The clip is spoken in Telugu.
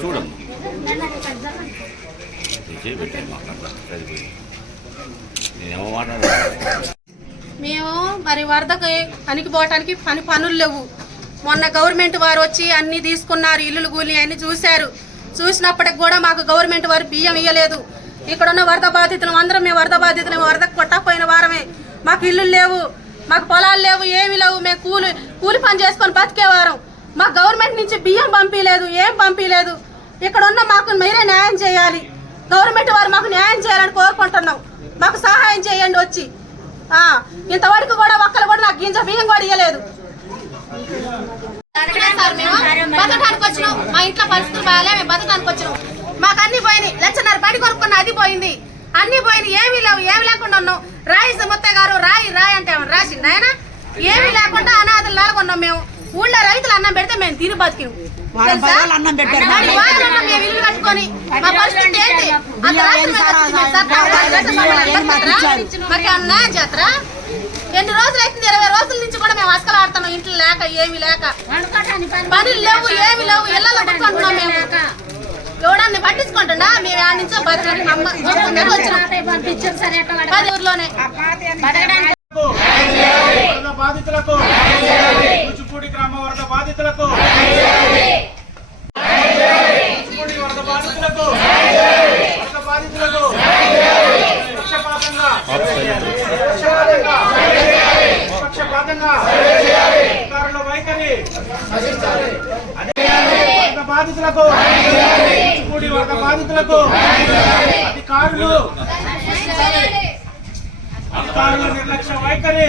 చూడమ్మా మేము మరి వరదకి పనికిపోవటానికి పనులు లేవు. మొన్న గవర్నమెంట్ వారు వచ్చి అన్ని తీసుకున్నారు, ఇల్లులు గూలి అన్ని చూశారు. చూసినప్పటికి కూడా మాకు గవర్నమెంట్ వారు బియ్యం ఇవ్వలేదు. ఇక్కడ ఉన్న వరద బాధితులు అందరం మేము వరద బాధితులు, వరదకు కొట్టకపోయిన వారమే. మాకు ఇల్లు లేవు, మాకు పొలాలు లేవు, ఏమి లేవు. మేము కూలి పని చేసుకొని బతికేవారం. మాకు గవర్నమెంట్ నుంచి బియ్యం పంపించలేదు, ఏం పంపించలేదు. ఇక్కడ ఉన్న మాకు మీరే న్యాయం చేయాలి. గవర్నమెంట్ వారు మాకు న్యాయం చేయాలని కోరుకుంటున్నాం. మాకు సహాయం చేయండి వచ్చి. ఇంతవరకు కూడా ఒక్కరు కూడా నాకు గింజ బియ్యం కూడా ఇవ్వలేదు. బతకడానికి వచ్చినాం, మా ఇంట్లో పరిస్థితులు బాగాలే, మేము బతకడానికి వచ్చినాం. మాకు అన్ని పోయినాయి. లక్షన్నర బడి కొనుక్కున్న అది పోయింది, అన్ని పోయినాయి. ఏమీ లేవు, ఏమి లేకుండా ఉన్నాం. రాయి ముత్తయ్య గారు రాయి అంటే రాసింది ఆయన. ఏమీ లేకుండా అనాథలు లాగున్నాం మేము. ఊళ్ళో రైతులు అన్నం పెడితే మేము తిని బతికినాం. మేము ఇల్లు కట్టుకొని మా పరిస్థితి ఏంటి? మాకేమన్నా జాతర ఎన్ని రోజులు అవుతుంది? 20 రోజుల నుంచి కూడా మేము అసలు ఆడుతున్నాం, ఇంట్లో లేక ఏమి లేక. పనులు లేవు, ఏమి లేవు, ఇళ్లలో పట్టుకుంటున్నాం. మేము ఎవడాన్ని పట్టించుకుంటున్నా మేము ఆడ నుంచో బతకడానికి వచ్చినాం. 10 ఊర్లోనే బాధితులకు కూచిపూడి గ్రామ వరద బాధితులకు వరద బాధితులకు పక్షపాతంగా అధికారుల వైఖరి వరద బాధితులకు కూచిపూడి వరద బాధితులకు అధికారుల నిర్లక్ష్య వైఖరి